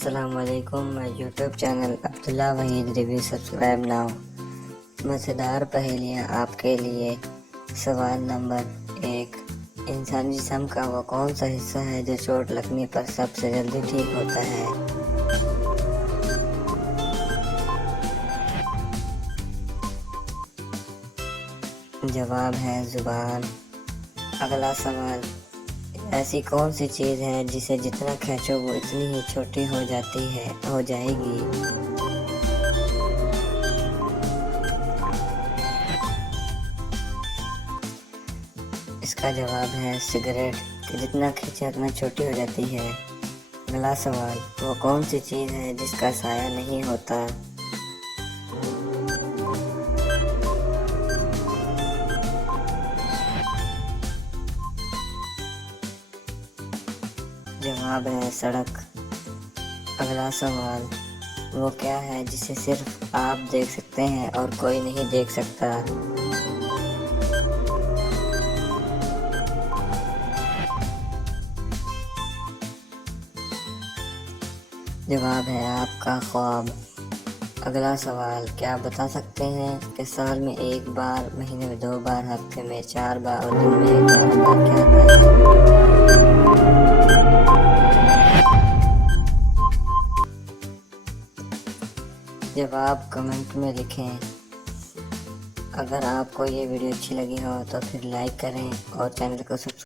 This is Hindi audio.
अस्सलामुअलैकुम। My YouTube channel Abdullah Waheed review subscribe now. मज़ेदार पहेलियाँ आपके लिए। सवाल नंबर 1, इंसानी जिस्म का वो कौन सा हिस्सा है जो चोट लगने पर सबसे जल्दी ठीक होता है? जवाब है जुबान। अगला सवाल, ऐसी कौन सी चीज़ है जिसे जितना खींचो वो इतनी ही छोटी हो जाएगी? इसका जवाब है सिगरेट, कि जितना खींचे उतना छोटी हो जाती है। अगला सवाल, वो कौन सी चीज़ है जिसका साया नहीं होता? जवाब है सड़क। अगला सवाल, वो क्या है जिसे सिर्फ आप देख सकते हैं और कोई नहीं देख सकता? जवाब है आपका ख्वाब। अगला सवाल, क्या आप बता सकते हैं कि साल में 1 बार, महीने में 2 बार, हफ्ते में 4 बार और दिन में 11 बार क्या आता है? जवाब कमेंट में लिखें। अगर आपको ये वीडियो अच्छी लगी हो तो फिर लाइक करें और चैनल को सब्सक्राइब